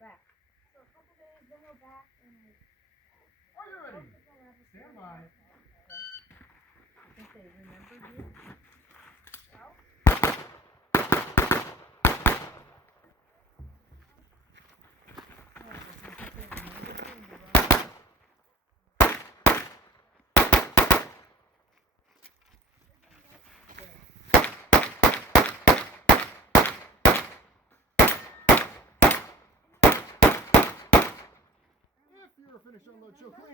back. So a couple days, then we're back, and Are you ready? Stand by. I think they remembered you. Well, If you're finished on the choke.